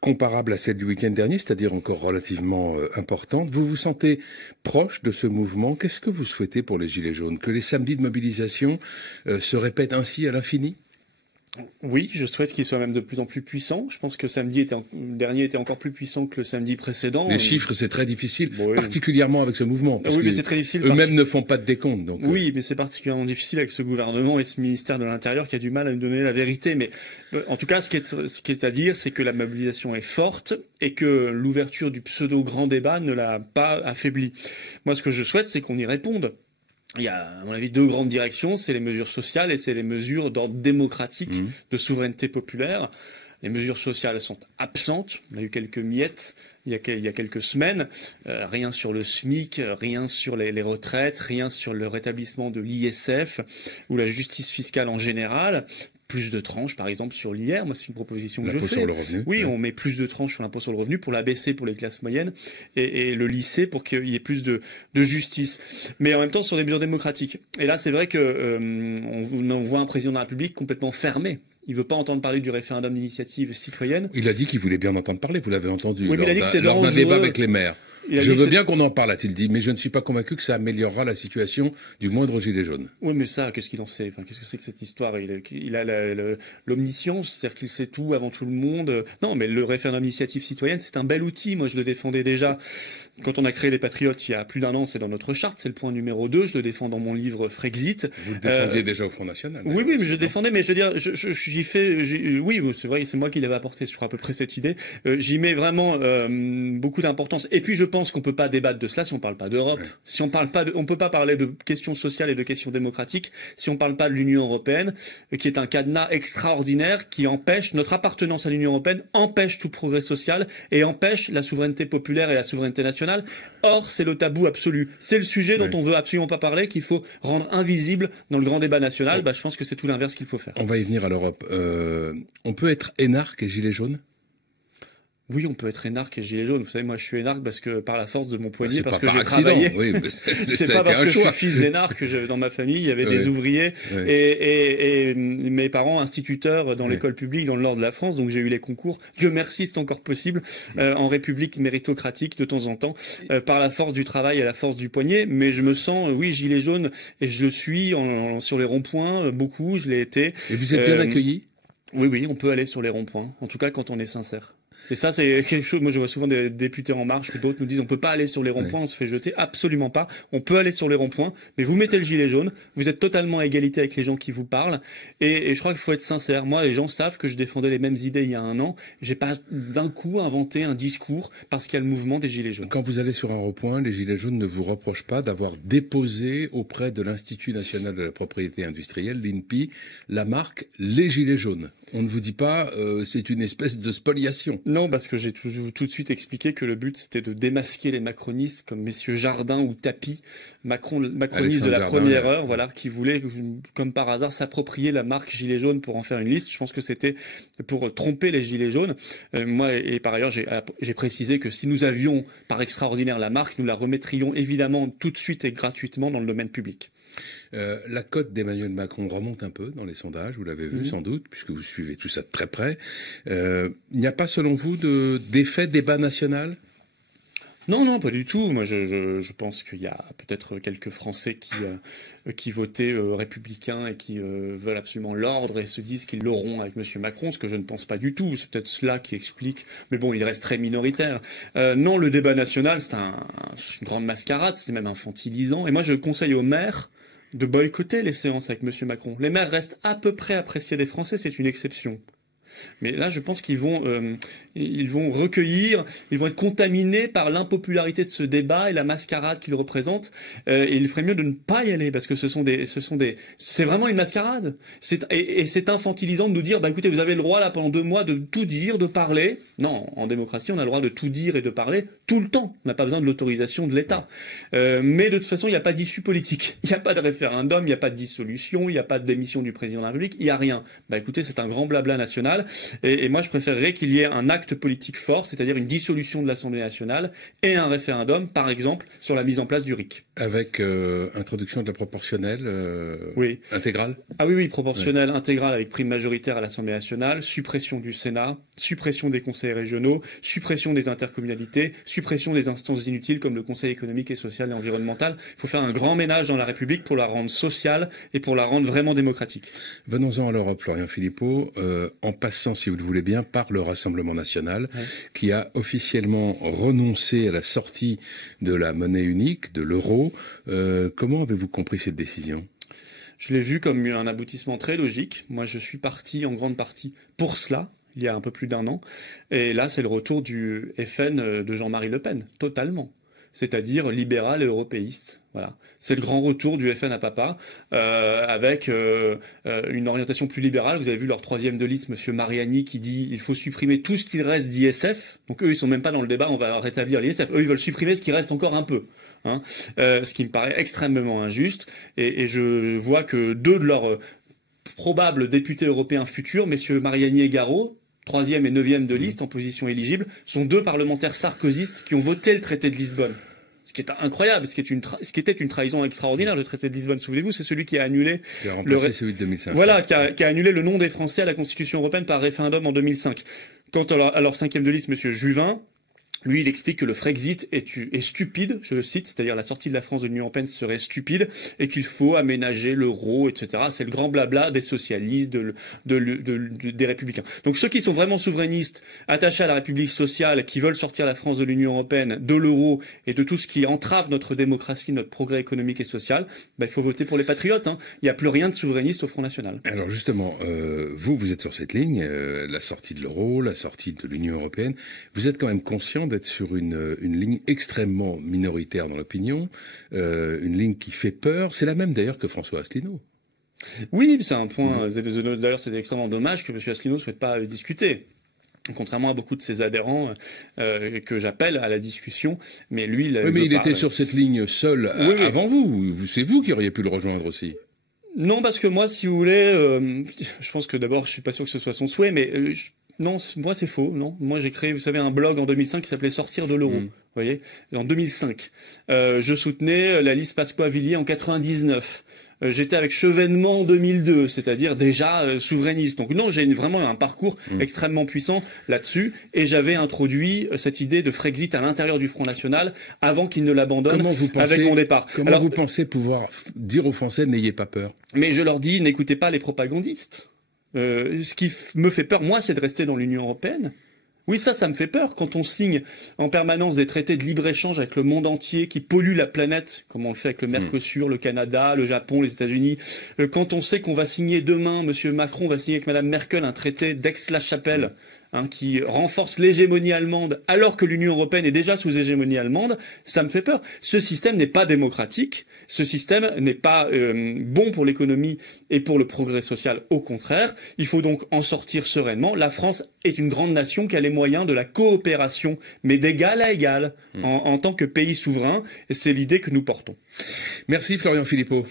comparable à celle du week-end dernier, c'est-à-dire encore relativement importante. Vous vous sentez proche de ce mouvement. Qu'est-ce que vous souhaitez pour les Gilets jaunes? Que les samedis de mobilisation se répètent ainsi à l'infini? Oui, je souhaite qu'il soit même de plus en plus puissant. Je pense que dernier était encore plus puissant que le samedi précédent. Les chiffres, c'est très difficile, particulièrement avec ce mouvement. Parce oui, mais c'est très difficile. Eux-mêmes ne font pas de décompte. Donc, oui, mais c'est particulièrement difficile avec ce gouvernement et ce ministère de l'Intérieur qui a du mal à nous donner la vérité. Mais en tout cas, ce qui est à dire, c'est que la mobilisation est forte et que l'ouverture du pseudo grand débat ne l'a pas affaibli. Moi, ce que je souhaite, c'est qu'on y réponde. Il y a, à mon avis, deux grandes directions, c'est les mesures sociales et c'est les mesures d'ordre démocratique, de souveraineté populaire. Les mesures sociales sont absentes. On a eu quelques miettes il y a quelques semaines. Rien sur le SMIC, rien sur les retraites, rien sur le rétablissement de l'ISF ou la justice fiscale en général. Plus de tranches, par exemple, sur l'IR. Moi, c'est une proposition que je fais. L'impôt sur le revenu. Oui, on met plus de tranches sur l'impôt sur le revenu pour l'abaisser pour les classes moyennes et le lisser pour qu'il y ait plus de justice. Mais en même temps, sur des mesures démocratiques. Et là, c'est vrai que on voit un président de la République complètement fermé. Il veut pas entendre parler du référendum d'initiative citoyenne. Il a dit qu'il voulait bien entendre parler. Vous l'avez entendu oui, lors d'un débat avec les maires. Je veux bien qu'on en parle, a-t-il dit, mais je ne suis pas convaincu que ça améliorera la situation du moindre gilet jaune. Oui, mais ça, qu'est-ce qu'il en sait? Enfin, qu'est-ce que c'est que cette histoire? Il a l'omniscience, c'est-à-dire qu'il sait tout avant tout le monde. Non, mais le référendum d'initiative citoyenne, c'est un bel outil. Moi, je le défendais déjà quand on a créé les Patriotes il y a plus d'un an. C'est dans notre charte, c'est le point numéro 2. Je le défends dans mon livre Frexit. Vous le défendiez déjà au Front National. Oui, mais je défendais, mais je veux dire, oui, c'est vrai, c'est moi qui l'avais apporté sur à peu près cette idée. J'y mets vraiment beaucoup d'importance. Et puis, je pense qu'on peut pas débattre de cela si on parle pas d'Europe, si on parle pas on peut pas parler de questions sociales et de questions démocratiques si on parle pas de l'Union européenne, qui est un cadenas extraordinaire qui empêche notre appartenance à l'Union européenne, empêche tout progrès social et empêche la souveraineté populaire et la souveraineté nationale. Or, c'est le tabou absolu. C'est le sujet dont on veut absolument pas parler, qu'il faut rendre invisible dans le grand débat national. Je pense que c'est tout l'inverse qu'il faut faire. On va y venir à l'Europe. On peut être énarque et gilet jaune? Oui, on peut être énarque et gilet jaune. Vous savez, moi, je suis énarque parce que par la force de mon poignet, parce que j'ai travaillé. Oui, c'est pas parce que je suis fils d'énarque que dans ma famille, il y avait des ouvriers et mes parents instituteurs dans l'école publique dans le nord de la France. Donc j'ai eu les concours. Dieu merci, c'est encore possible en république méritocratique de temps en temps par la force du travail et la force du poignet. Mais je me sens, oui, gilet jaune et je le suis sur les ronds-points beaucoup. Je l'ai été. Et vous êtes bien accueilli? Oui, on peut aller sur les ronds-points. En tout cas, quand on est sincère. Et ça, c'est quelque chose, moi je vois souvent des députés En Marche ou d'autres nous disent on peut pas aller sur les ronds-points, on se fait jeter. Absolument pas. On peut aller sur les ronds-points, mais vous mettez le gilet jaune, vous êtes totalement à égalité avec les gens qui vous parlent. Et je crois qu'il faut être sincère. Moi, les gens savent que je défendais les mêmes idées il y a un an. J'ai pas d'un coup inventé un discours parce qu'il y a le mouvement des gilets jaunes. Quand vous allez sur un rond-point, les gilets jaunes ne vous reprochent pas d'avoir déposé auprès de l'Institut national de la propriété industrielle, l'INPI, la marque Les Gilets jaunes. On ne vous dit pas c'est une espèce de spoliation. Non, parce que j'ai tout de suite expliqué que le but c'était de démasquer les macronistes comme messieurs Jardin ou Tapie, macronistes de la première heure, voilà, qui voulaient, comme par hasard, s'approprier la marque Gilets jaunes pour en faire une liste. Je pense que c'était pour tromper les Gilets jaunes. Moi, et par ailleurs, j'ai précisé que si nous avions par extraordinaire la marque, nous la remettrions évidemment tout de suite et gratuitement dans le domaine public. La cote d'Emmanuel Macron remonte un peu dans les sondages, vous l'avez vu sans doute, puisque vous suivez tout ça de très près. Il n'y a pas, selon vous, d'effet débat national? Non, pas du tout. Moi, je pense qu'il y a peut-être quelques Français qui votaient républicains et qui veulent absolument l'ordre et se disent qu'ils l'auront avec M. Macron, ce que je ne pense pas du tout. C'est peut-être cela qui explique. Mais bon, il reste très minoritaire. Non, le débat national, c'est une grande mascarade, c'est même infantilisant. Et moi, je conseille aux maires de boycotter les séances avec M. Macron. Les maires restent à peu près appréciés des Français, c'est une exception. Mais là, je pense qu'ils vont recueillir, ils vont être contaminés par l'impopularité de ce débat et la mascarade qu'il représente. Et il ferait mieux de ne pas y aller parce que c'est vraiment une mascarade. Et c'est infantilisant de nous dire, bah écoutez, vous avez le droit là pendant 2 mois de tout dire, de parler. Non, en démocratie, on a le droit de tout dire et de parler tout le temps. On n'a pas besoin de l'autorisation de l'État. Mais de toute façon, il n'y a pas d'issue politique. Il n'y a pas de référendum, il n'y a pas de dissolution, il n'y a pas de démission du président de la République, il n'y a rien. Bah écoutez, c'est un grand blabla national. nationale. Et moi, je préférerais qu'il y ait un acte politique fort, c'est-à-dire une dissolution de l'Assemblée nationale et un référendum, par exemple, sur la mise en place du RIC. Avec introduction de la proportionnelle oui. intégrale. Ah oui, proportionnelle intégrale avec prime majoritaire à l'Assemblée nationale, suppression du Sénat, suppression des conseils régionaux, suppression des intercommunalités, suppression des instances inutiles comme le Conseil économique et social et environnemental. Il faut faire un grand ménage dans la République pour la rendre sociale et pour la rendre vraiment démocratique. Venons-en à l'Europe, Florian Philippot, en passant, si vous le voulez bien, par le Rassemblement national, qui a officiellement renoncé à la sortie de la monnaie unique, de l'euro. Comment avez-vous compris cette décision ? Je l'ai vu comme un aboutissement très logique. Moi, je suis parti en grande partie pour cela, il y a un peu plus d'1 an. Et là, c'est le retour du FN de Jean-Marie Le Pen, totalement. C'est-à-dire libéral et européiste. Voilà. C'est le grand retour du FN à papa, avec une orientation plus libérale. Vous avez vu leur troisième de liste, Monsieur Mariani, qui dit il faut supprimer tout ce qu'il reste d'ISF. Donc eux, ils sont même pas dans le débat, on va rétablir l'ISF. Eux, ils veulent supprimer ce qui reste encore un peu. Ce qui me paraît extrêmement injuste. Et je vois que 2 de leurs probables députés européens futurs, messieurs Mariani et Garot, 3e et 9e de liste en position éligible, sont 2 parlementaires sarkozystes qui ont voté le traité de Lisbonne. Ce qui est incroyable, ce qui était une trahison extraordinaire, le traité de Lisbonne. Souvenez-vous, c'est celui qui a annulé celui de 2005. Voilà, qui a annulé le nom des Français à la Constitution européenne par référendum en 2005. Quant à leur 5e de liste, Monsieur Juvin, lui, il explique que le Frexit est stupide, je le cite, c'est-à-dire la sortie de la France de l'Union européenne serait stupide et qu'il faut aménager l'euro, etc. C'est le grand blabla des socialistes, des républicains. Donc ceux qui sont vraiment souverainistes, attachés à la République sociale, qui veulent sortir la France de l'Union européenne, de l'euro et de tout ce qui entrave notre démocratie, notre progrès économique et social, il faut voter pour les patriotes. Il n'y a plus rien de souverainiste au Front National. Alors justement, vous êtes sur cette ligne, la sortie de l'euro, la sortie de l'Union européenne. Vous êtes quand même conscient d'être sur une ligne extrêmement minoritaire dans l'opinion, une ligne qui fait peur. C'est la même d'ailleurs que François Asselineau. Oui, c'est un point. D'ailleurs, c'est extrêmement dommage que M. Asselineau ne souhaite pas discuter. Contrairement à beaucoup de ses adhérents que j'appelle à la discussion, mais lui, il était sur cette ligne seul avant vous. C'est vous qui auriez pu le rejoindre aussi. Non, parce que moi, si vous voulez, je pense que d'abord, je suis pas sûr que ce soit son souhait, mais non, moi c'est faux. Non, moi j'ai créé, vous savez, un blog en 2005 qui s'appelait Sortir de l'euro. Vous voyez, en 2005, je soutenais la liste Pasqua-Villiers en 99. J'étais avec Chevènement en 2002, c'est-à-dire déjà souverainiste. Donc non, j'ai vraiment un parcours extrêmement puissant là-dessus, et j'avais introduit cette idée de Frexit à l'intérieur du Front National avant qu'il ne l'abandonne avec mon départ. Comment vous pensez pouvoir dire aux Français n'ayez pas peur? Mais je leur dis n'écoutez pas les propagandistes. Ce qui me fait peur, moi, c'est de rester dans l'Union européenne. Oui, ça me fait peur quand on signe en permanence des traités de libre-échange avec le monde entier qui polluent la planète, comme on le fait avec le Mercosur, le Canada, le Japon, les États-Unis. Quand on sait qu'on va signer demain, Monsieur Macron va signer avec Madame Merkel un traité d'Aix-la-Chapelle, qui renforce l'hégémonie allemande alors que l'Union européenne est déjà sous hégémonie allemande, ça me fait peur. Ce système n'est pas démocratique, ce système n'est pas bon pour l'économie et pour le progrès social, au contraire. Il faut donc en sortir sereinement. La France est une grande nation qui a les moyens de la coopération, mais d'égal à égal, en tant que pays souverain, et c'est l'idée que nous portons. Merci Florian Philippot.